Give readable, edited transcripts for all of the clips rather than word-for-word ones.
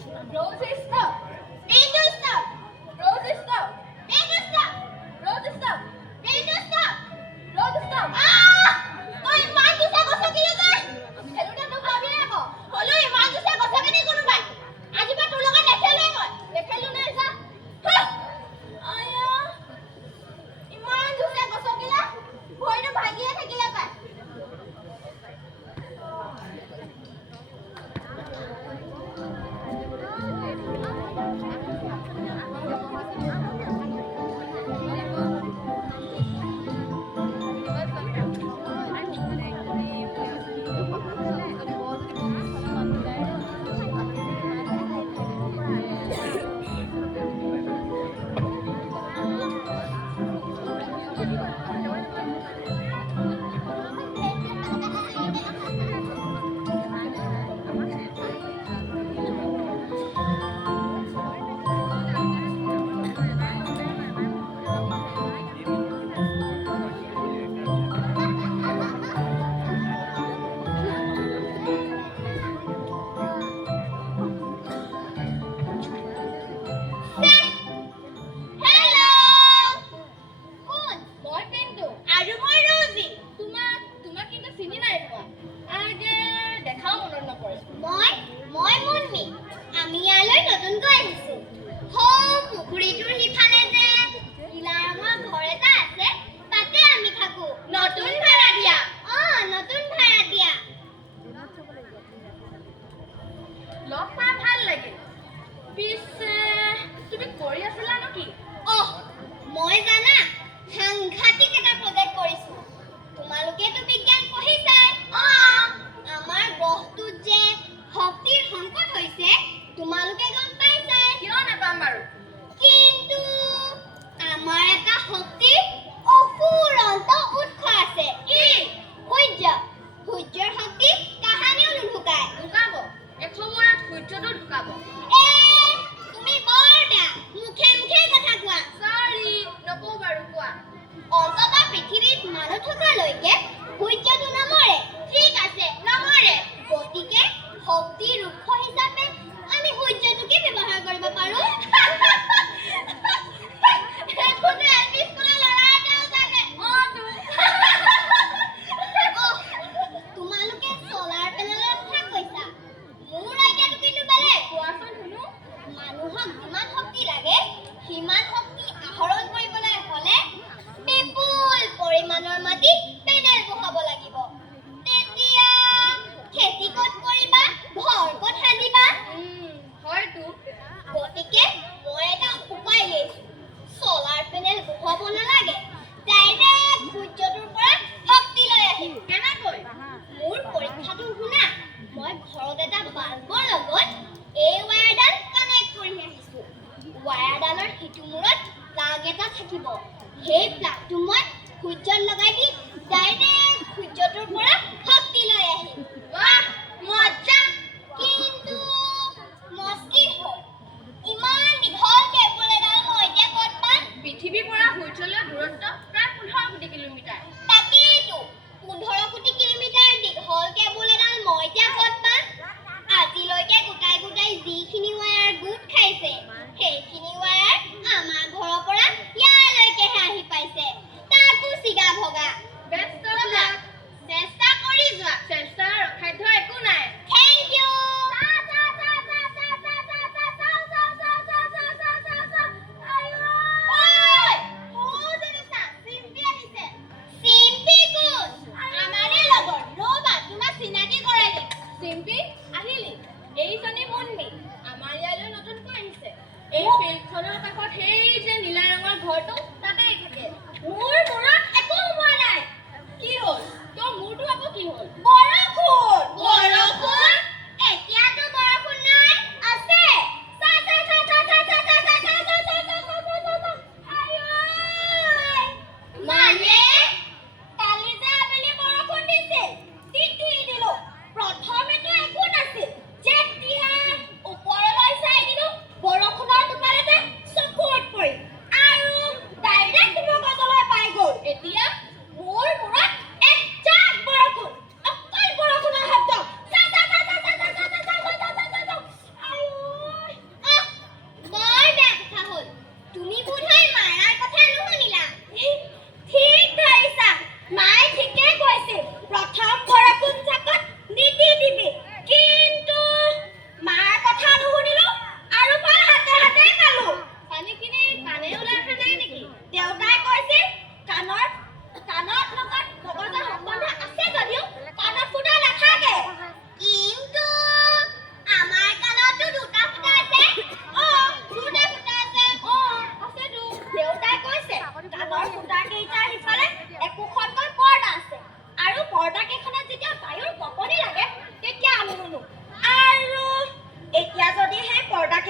Rose is stop. Rain to stop. Rose is stop. Rain to stop. Rose is stop. Rain to stop. Rose is stop. তই ইমান দিছে গছকিলো যে খেলুতে তোক পাবি না আকৌ হলো ইমান দিছে গছকিনি কোনোবাই আজি পা তোৰ লগত নেখেলো মই নেখেলো না যা আয়া ইমান দিছে গছকিলা ভৰিটো ভাগিয়ে থাকিলে পাই খেতি ক'ত কৰিবা ঘৰ ক'ত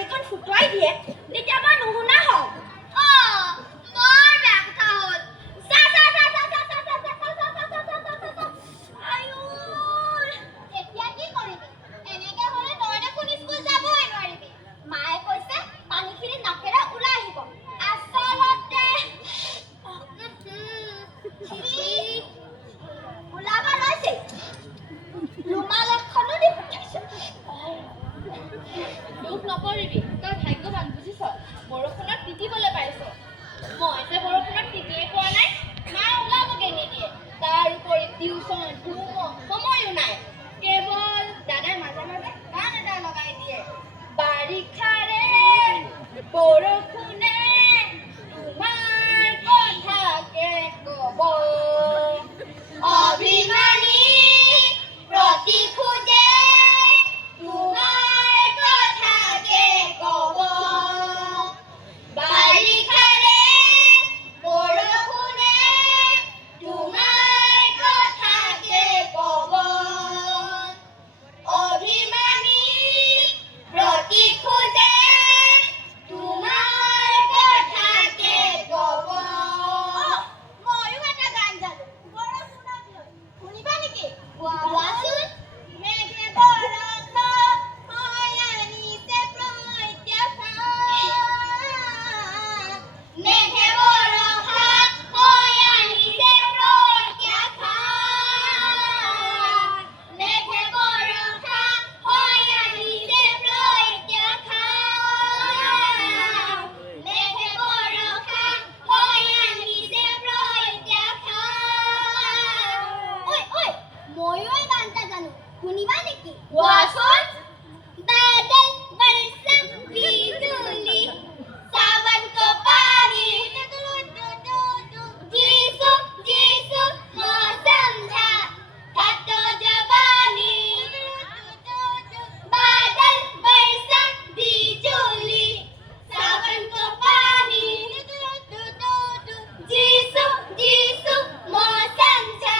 কেইখন ফুটুৱাই দিয়ে তেতিয়া মই নুশুনা হওঁ বৰ বেয়া কথা হ'ল এতিয়া কি কৰিবি এনেকে হ'লে তই দেখোন স্কুল যাবই নোৱাৰিবি মায়ে কৈছে পানীখিনি নাকেৰে ওলাই আহিব আচলতে ওলাব লৈছে ৰুমাল এখনো দি পঠাইছে দুখ নকৰিবি তই ভাগ্যৱান বুজিছ বৰষুণত তিতিবলৈ পাইছ মই যে বৰষুণত তিতিয়ে পোৱা নাই মা ওলাবগে নিদিয়ে তাৰ উপৰি টিউচন সময়ো নাই কেৱল দাদাই মাজে মাজে গান এটা লগাই দিয়ে বাৰিষাৰে বৰষুণে তোমাৰ কথাকে ক'ব অভিমানী প্ৰতি খোজে তোমাৰ কথাকে ক'ব বাৰিষাৰে বৰষুণে তোমাৰ কথাকে ক'ব অভিমানী প্ৰতি খোজে তোমাৰ কথাকে ক'ব ময়ো এটা গান জানো বৰষুণক লৈ শুনিবা নেকি কোৱাচোন মেঘে বৰষা হৈ আনিছে প্ৰত্যাশা মেঘে বৰষা হৈ আনিছে প্ৰত্যাশা মেঘে বৰষা হৈ আনিছে প্ৰত্যাশা মেঘে বৰষা হৈ আনিছে প্ৰত্যাশা ঐ ময়ো এই গানটা জানো শুনিবা নেকি কোৱাচোন बादल बरसा बिजुली सावन को पानी जीसु जीसु मौसम था तो जवानी बादल बरसा बिजुली सावन को पानी जीसु जीसु मौसम था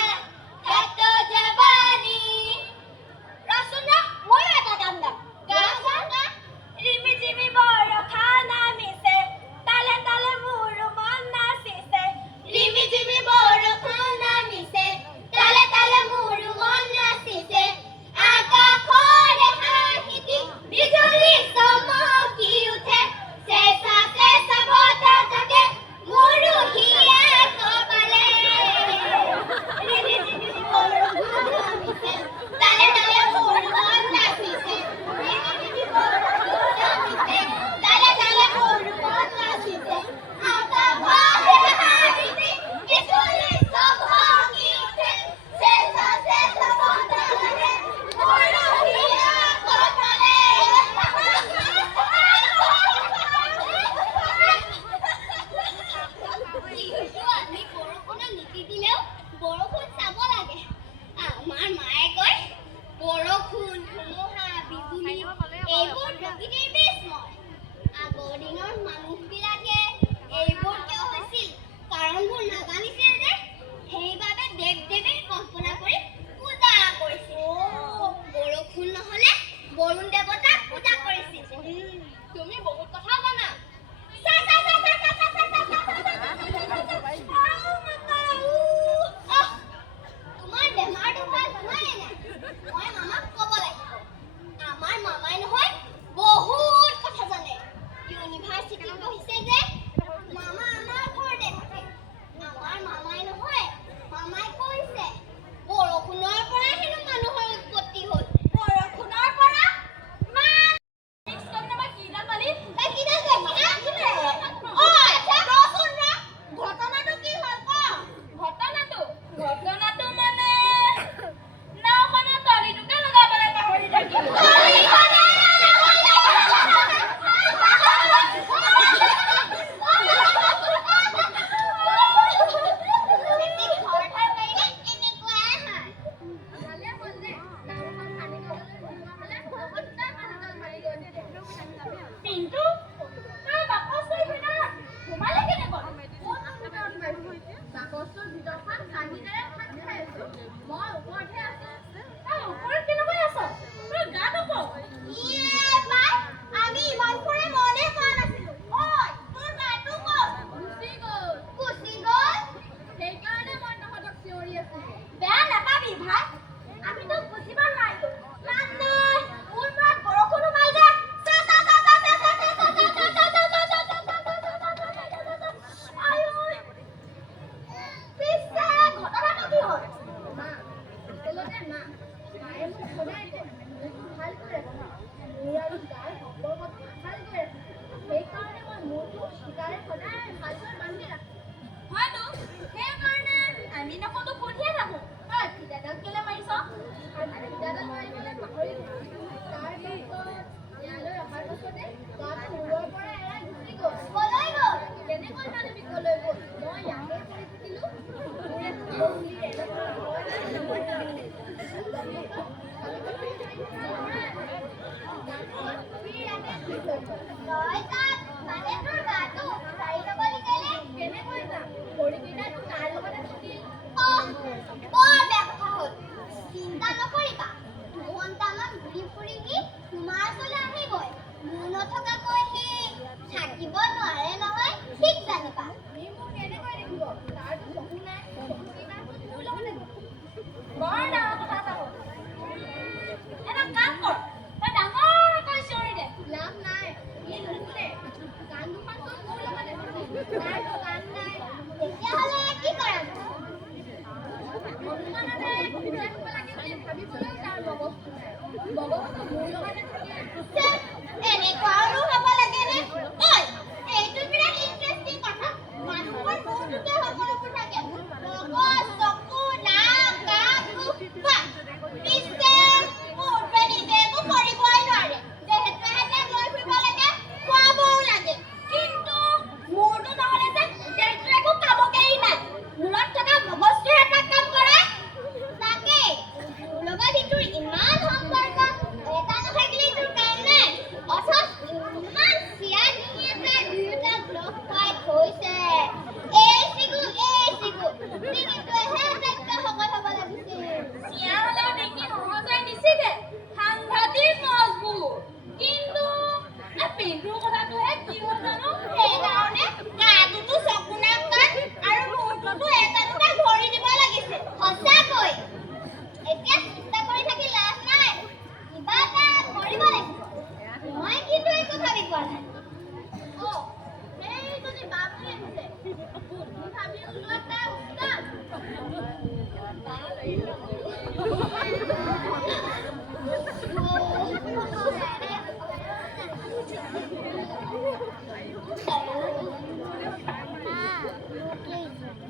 तो जवानी Rasuna, মই এটা গান গাম গান ৰিমি জিমি বৰষা নামিছে তালে তালে মোৰ মন নাচিছে ৰিমি জিমি বৰষা নামিছে তালে তালে মোৰ মন নাচিছে আকাশৰে হাঁহিটি বিজুলী চমকি উঠে চেঁচা চেঁচা বতাহ থাকে মোৰ হিয়া কপালে ৰিমি জিমি বৰষা নামিছে তালে তালে মোৰ মন নাচিছে ৰিমি জিমি বৰষা নামিছে তালে তালে মোৰ মন নাচিছে আকাশৰে হাঁহিটি বিজুলী চমকি উঠে চেঁচা চেঁচা বতাহ থাকে মোৰ হিয়া কপালে আমি বৰষুণত নিতিতিলেও বৰষুণ চাব লাগে আমাৰ মায়ে কয় বৰষুণ ধুমুহা বিজুলী এইবোৰ প্ৰকৃতিৰ বিস্ময় আগৰ দিনৰ মানুহবিলাকে এইবোৰ কিয় হৈছিল কাৰণবোৰ নাজানিছিল যে সেইবাবে দেৱ দেৱীৰ কল্পনা কৰি পূজা কৰিছিল বৰষুণ নহ'লে বৰুণ দেৱতাক পূজা কৰিছিল তুমি বহুত কথা জানা তোমাৰ বেমাৰটো ভাল হোৱাই নাই মই মামাক ক'ব লাগিব আমাৰ মামাই নহয় বহুত কথা জানে ইউনিভাৰ্চিটিত পঢ়িছে যে মামা আমাৰ ঘৰতে থাকে আমাৰ মামাই নহয় মামাই কৈছে বৰষুণৰ পৰা হেনো মানুহৰ উৎপত্তি হ'ল বৰষুণৰ পৰা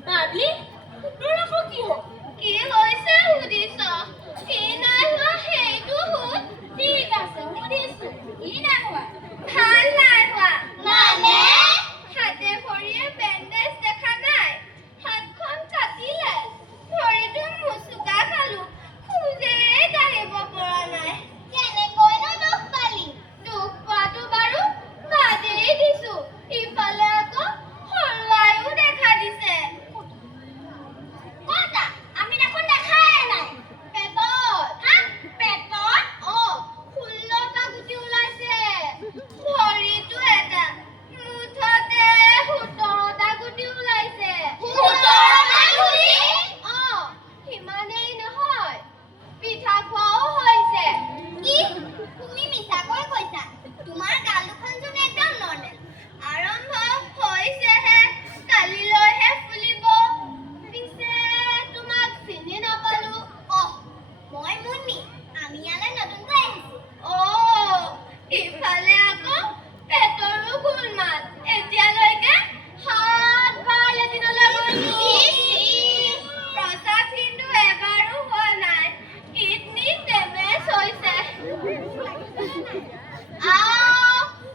বাবলি, তোৰ আকৌ কি হ'ল? কি হৈছে সুধিছ? কি নাই হোৱা সেইটো সোধ। ঠিক আছে সুধিছো। কি নাই হোৱা? ভাল নাই হোৱা। মানে? হাতে ভৰিয়ে বেণ্ডেজ দেখা নাই। হাতখন কাটিলে। ভৰিটো মুচুকা খালো। খোজেই কাঢ়িব পৰা নাই। কেনেকৈনো দুখ পালি? দুখ পোৱাটো বাৰু বাদেই দিছো। ইফালে আকৌ সৰুৱাইও দেখা দিছে। কতা? আমি দেখোন দেখাই নাই। পেটত। হা? পেটত? 16টা গুটি ওলাইছে। ভৰিটো এটা। মুঠতে 17টা গুটি ওলাইছে। 17টা গুটি? সিমানেই নহয়। পিঠা খোৱাও হৈছে। কি? তুমি মিছাকৈ কৈছা। তোমাৰ গাল দুখনচোন একদম নৰ্মেল। আৰম্ভ হৈছেহে। কালিলৈহে ফুলিব। পিছে তোমাক চিনি নাপালো। মই মুন্নি। আমি ইয়ালৈ নতুনকৈ আহিছো। ইফালে আকৌ পেটৰো গোলমাল। এতিয়ালৈকে 7 বাৰ লেট্ৰিনলৈ গৈছো। প্ৰস্ৰাৱ কিন্তু এবাৰো হোৱা নাই। কিডনী ডেমেজ হৈছে।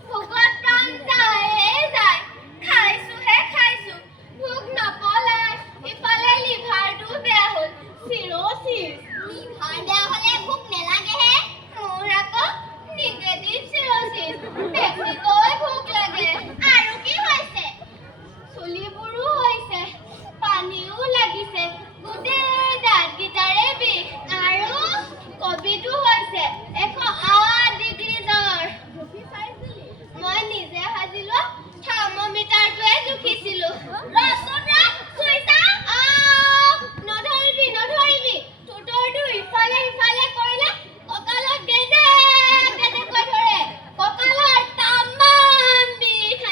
ভোকত প্ৰাণ যায়ে যায়। খাইছো। ভোক নপলাই। ইফালে লিভাৰটো বেয়া হ'ল। চিৰ'চিছ। লিভাৰ বেয়া হ'লে ভোক নেলাগেহে। মোৰ আকৌ নিগেটিভ চিৰ'চিছ। বেছিকৈ ভোক লাগে। আৰু কি হৈছে? চুলিবোৰো হৈছে। পানীও লাগিছে। গোটেই দাঁতকেইটাৰে বিষ। আৰু কভিডো হৈছে। 108 ডিগ্ৰী জ্বৰ। মই নিজে সাজি লোৱা থাৰ্মোমিটাৰটোৱে জুখিছিলো। ৰচোন ৰ, চুই চাওঁ। নধৰিবি। ঠোঁটৰটো ইফালে সিফালে কৰিলে কঁকালত গেজে কৈ ধৰে। কঁকালৰ তামাম বিষ।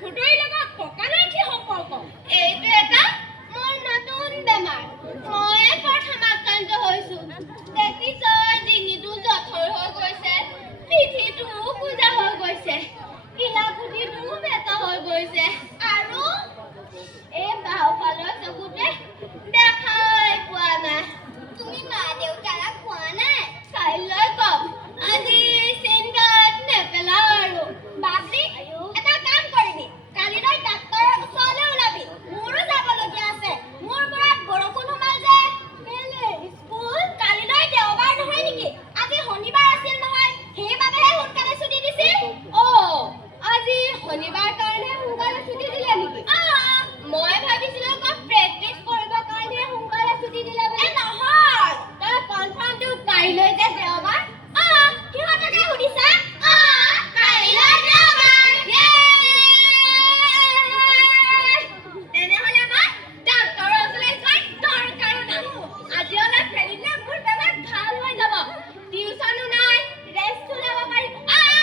ঠোঁটৰিৰ লগত কঁকালৰ কি সম্পৰ্ক? এইটো এটা মোৰ নতুন বেমাৰ। ময়ে প্ৰথম আক্ৰান্ত হৈছো। দেখিছই ডিঙিটো জঠৰ হৈ গৈছে। পিঠিটোও কোজা হৈ গৈছে। কিলাকুটিটোও বেকা হৈ গৈছে। আৰু এই বাওঁফালৰ চকুতে দেখাই পোৱা নাই। তুমি মা-দেউতাক কোৱা নাই? কাইলৈ কম। আজি চিন্তাত নেপেলাও আৰু। বাবলি, এটা কাম কৰিবি। কালিলৈ ডাক্তৰৰ ওচৰলৈ ওলাবি। মোৰো যাবলগীয়া আছে। মোৰ মূৰত বৰষুণ সোমাল যে। কেলে স্কুল? কালিলৈ দেওবাৰ নহয় নেকি? আজি শনিবাৰ আছিল নহয়। সেইবাবেহে সোনকালে ছুটি দিছিল। আজি শনিবাৰ কাৰণে সোনকালে ছুটি দিলে নেকি? মই ভাবিছিলো প্ৰেক্টিচ কৰিবৰ কাৰণে সোনকালে ছুটি দিলে বুলি। নহয়। তই কনফাৰ্মটো কাইলৈ যে দেওবাৰ? সিহঁতকে সুধিছা? কাইলৈ দেওবাৰ। তেনেহ'লে মই ডাক্তৰৰ ওচৰলৈ যোৱাৰ দৰকাৰো নাই। আজি অলপ খেলিলে মোৰ বেমাৰ ভাল হৈ যাব। টিউচনো নাই, ৰেষ্টো ল'ব পাৰিম।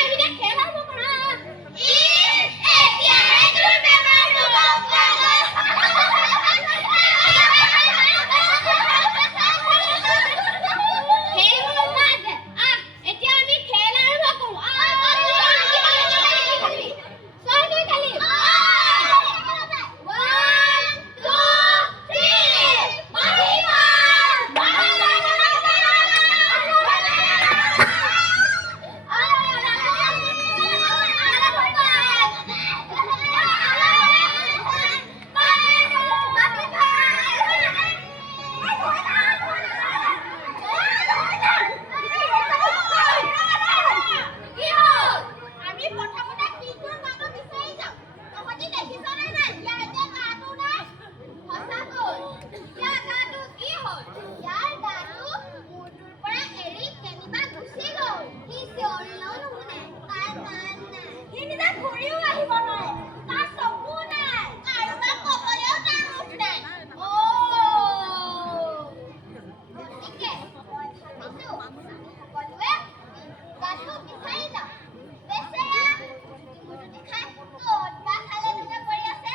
এতিয়া খেল আৰম্ভ কৰা। এতিয়াহে তোৰ বেমাৰটো গম পালো। সেইবোৰ বাদ দে। এতিয়া আমি খেল আৰম্ভ কৰো। চল গৈ খেলিম। 1, 2, আমি প্ৰথমতে পিলটোৰ গাটো বিচাৰি যাওঁ। তহঁতি দেখিছনে নাই? ইয়াৰ যে গাটো নাই। সঁচাকৈ ইয়াৰ গাটো কি হ'ল? ইয়াৰ গাটো মূৰটোৰ পৰা এৰি কেনিবা গুচি গ'ল। সি চিঞৰিলেও নুশুনে। তাৰ কাণ নাই। সি নিজে ঘূৰিও আহিব নোৱাৰে। তাৰ চকু নাই। আৰু বা ক'বলৈও তাৰ মুখ নাই। গতিকে মই ভাবিছো আমি সকলোৱে গাটো বিচাৰি যাওঁ। বেচেৰা মূৰটো খাই ক'ত বা খালে ধুলে পৰি আছে।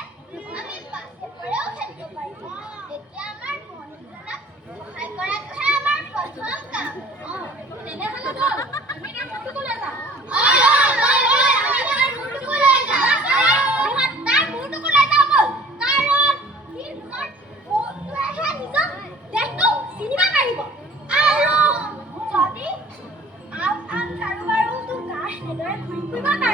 আমি বাস্কেটবলেও খেলিব পাৰিম। তেতিয়া আমাৰ বন্ধুজনক সহায় কৰাটোহে আমাৰ প্ৰথম কাম। তেনেহ'লে ব'ল আমি এতিয়া মনটো ক'লে যাওঁ। ফুৰিব পাৰোঁ।